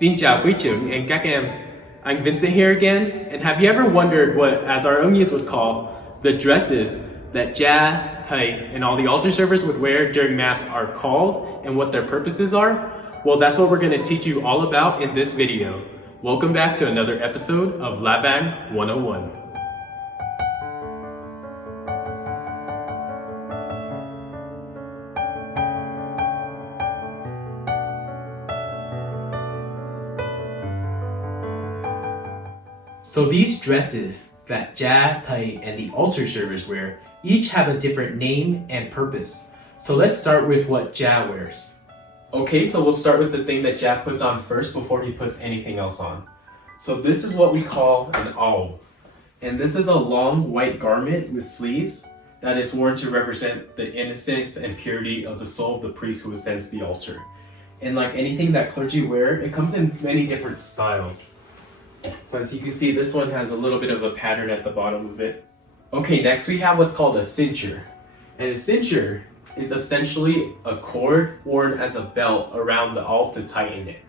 Xin chào quý trưởng and các em. I'm Vincent here again, and have you ever wondered what, as our Onions would call, the dresses that Cha, Thầy, and all the altar servers would wear during Mass are called and what their purposes are? Well, that's what we're going to teach you all about in this video. Welcome back to another episode of Lavang 101. So these dresses that Cha, Thầy, and the altar servers wear each have a different name and purpose. So let's start with what Cha wears. Okay, so we'll start with the thing that Cha puts on first before he puts anything else on. So this is what we call an alb. And this is a long white garment with sleeves that is worn to represent the innocence and purity of the soul of the priest who ascends the altar. And like anything that clergy wear, it comes in many different styles. So as you can see, this one has a little bit of a pattern at the bottom of it. Okay, next we have what's called a cincher. And a cincher is essentially a cord worn as a belt around the alb to tighten it.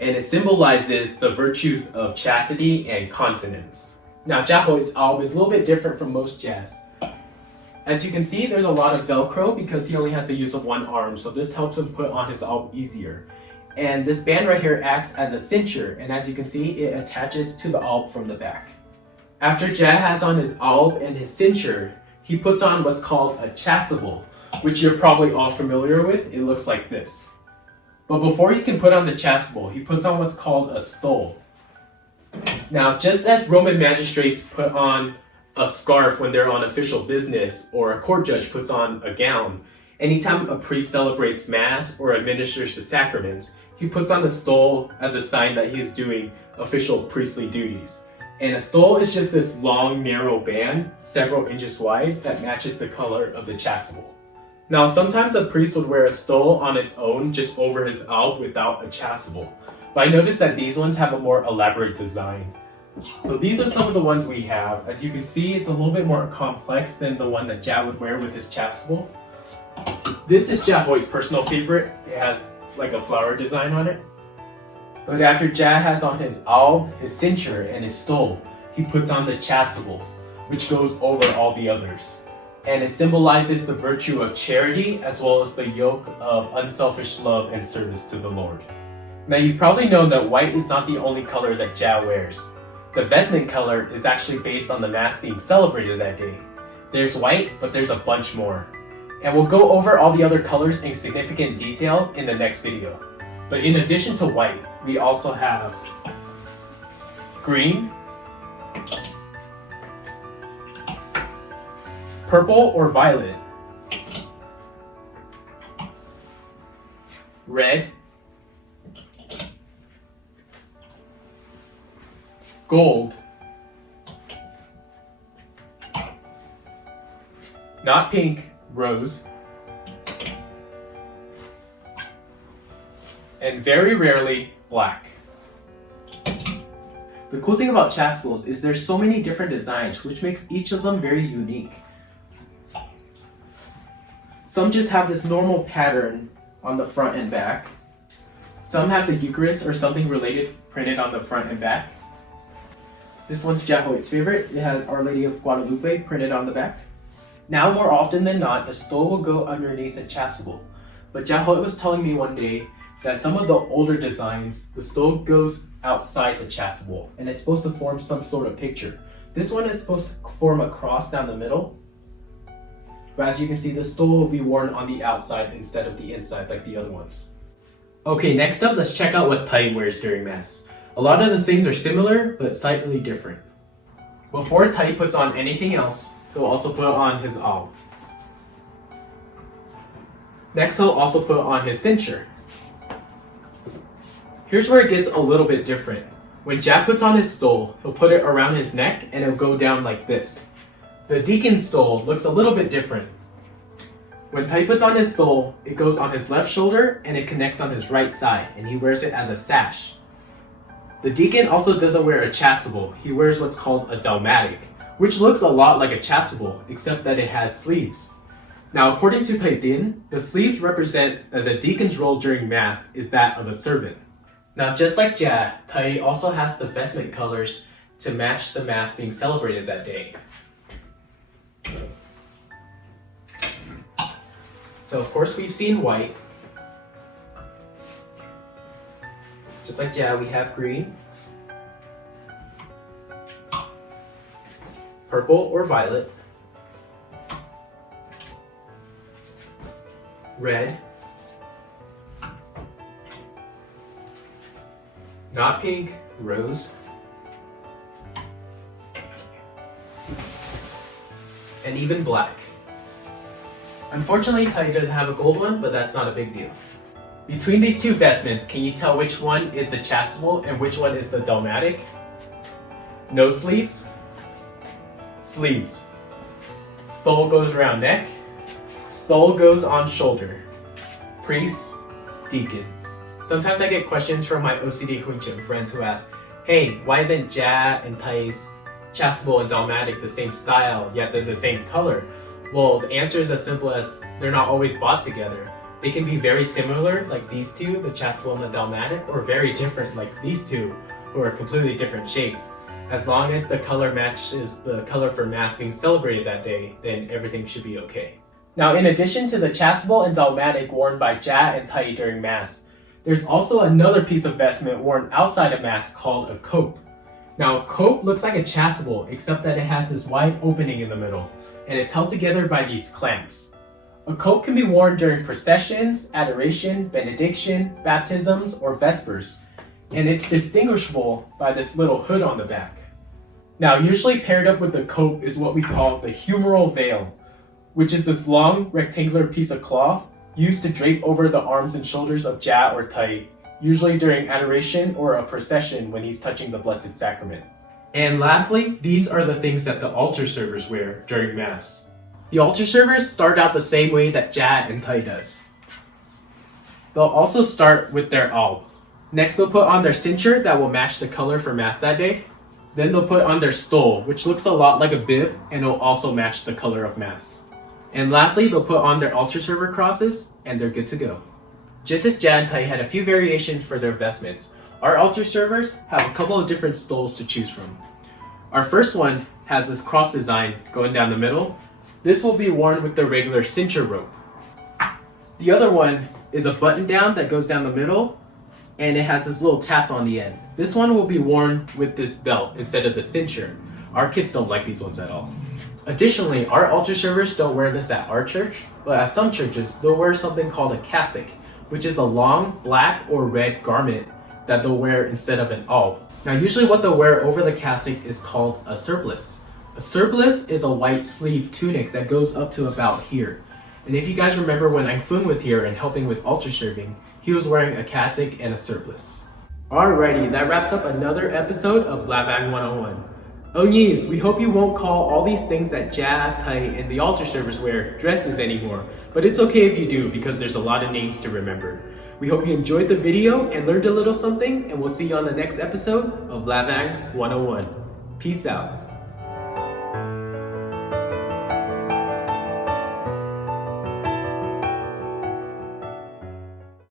And it symbolizes the virtues of chastity and continence. Now, Cha Hoi's alb is a little bit different from most Chas. As you can see, there's a lot of Velcro because he only has the use of one arm, so this helps him put on his alb easier. And this band right here acts as a cincher, and as you can see, it attaches to the alb from the back. After Cha has on his alb and his cincher, he puts on what's called a chasuble, which you're probably all familiar with. It looks like this. But before he can put on the chasuble, he puts on what's called a stole. Now, just as Roman magistrates put on a scarf when they're on official business, or a court judge puts on a gown, anytime a priest celebrates Mass or administers the sacraments, he puts on the stole as a sign that he is doing official priestly duties. And a stole is just this long, narrow band, several inches wide, that matches the color of the chasuble. Now, sometimes a priest would wear a stole on its own just over his alb without a chasuble. But I noticed that these ones have a more elaborate design. So these are some of the ones we have. As you can see, it's a little bit more complex than the one that Cha would wear with his chasuble. This is Cha Hoi's personal favorite. It has like a flower design on it. But after Cha has on his alb, his cincher, and his stole, he puts on the chasuble, which goes over all the others. And it symbolizes the virtue of charity as well as the yoke of unselfish love and service to the Lord. Now, you've probably known that white is not the only color that Cha wears. The vestment color is actually based on the Mass being celebrated that day. There's white, but there's a bunch more. And we'll go over all the other colors in significant detail in the next video. But in addition to white, we also have green, purple or violet, red, gold, not pink, rose, and very rarely black. The cool thing about chasubles is there's so many different designs, which makes each of them very unique. Some just have this normal pattern on the front and back. Some have the Eucharist or something related printed on the front and back. This one's Cha Hoi's favorite. It has Our Lady of Guadalupe printed on the back. Now, more often than not, the stole will go underneath a chasuble. But Cha Hoi was telling me one day that some of the older designs, the stole goes outside the chasuble, and it's supposed to form some sort of picture. This one is supposed to form a cross down the middle. But as you can see, the stole will be worn on the outside instead of the inside like the other ones. Okay, next up, let's check out what Thầy wears during Mass. A lot of the things are similar, but slightly different. Before Thầy puts on anything else, he'll also put on his alb. Next, he'll also put on his cincher. Here's where it gets a little bit different. When Cha puts on his stole, he'll put it around his neck and it'll go down like this. The deacon's stole looks a little bit different. When Thầy puts on his stole, it goes on his left shoulder and it connects on his right side, and he wears it as a sash. The deacon also doesn't wear a chasuble. He wears what's called a dalmatic, which looks a lot like a chasuble, except that it has sleeves. Now, according to Thầy Tin, the sleeves represent that the deacon's role during Mass is that of a servant. Now, just like Gia, Thầy also has the vestment colors to match the Mass being celebrated that day. So, of course, we've seen white. Just like Gia, we have green, purple or violet, red, not pink, rose, and even black. Unfortunately, Thầy doesn't have a gold one, but that's not a big deal. Between these two vestments, can you tell which one is the chasuble and which one is the dalmatic? No sleeves? Sleeves. Stole goes around neck. Stole goes on shoulder. Priest, deacon. Sometimes I get questions from my OCD Hunchim friends who ask, hey, why isn't Gia and Thei's chasuble and dalmatic the same style, yet they're the same color? Well, the answer is as simple as they're not always bought together. They can be very similar, like these two, the chasuble and the dalmatic, or very different, like these two, who are completely different shades. As long as the color matches the color for Mass being celebrated that day, then everything should be okay. Now, in addition to the chasuble and dalmatic worn by Gia and Thầy during Mass, there's also another piece of vestment worn outside of Mass called a cope. Now, a cope looks like a chasuble, except that it has this wide opening in the middle, and it's held together by these clamps. A cope can be worn during processions, adoration, benediction, baptisms, or vespers, and it's distinguishable by this little hood on the back. Now, usually paired up with the cope is what we call the Humeral Veil, which is this long rectangular piece of cloth used to drape over the arms and shoulders of Gia or Thầy, usually during adoration or a procession when he's touching the Blessed Sacrament. And lastly, these are the things that the altar servers wear during Mass. The altar servers start out the same way that Gia and Thầy does. They'll also start with their alb. Next, they'll put on their cincher that will match the color for Mass that day. Then they'll put on their stole, which looks a lot like a bib and will also match the color of Mass. And lastly, they'll put on their altar server crosses and they're good to go. Just as Gia and Thầy had a few variations for their vestments, our altar servers have a couple of different stoles to choose from. Our first one has this cross design going down the middle. This will be worn with the regular cincher rope. The other one is a button down that goes down the middle, and it has this little tassel on the end. This one will be worn with this belt instead of the cincher. Our kids don't like these ones at all. Additionally, our altar servers don't wear this at our church, but at some churches, they'll wear something called a cassock, which is a long black or red garment that they'll wear instead of an alb. Now, usually what they'll wear over the cassock is called a surplice. A surplice is a white sleeve tunic that goes up to about here. And if you guys remember when Anh was here and helping with altar serving, he was wearing a cassock and a surplice. Alrighty, that wraps up another episode of Lavang 101. Onyis, we hope you won't call all these things that Gia, Thầy, and the altar servers wear dresses anymore, but it's okay if you do because there's a lot of names to remember. We hope you enjoyed the video and learned a little something, and we'll see you on the next episode of Lavang 101. Peace out.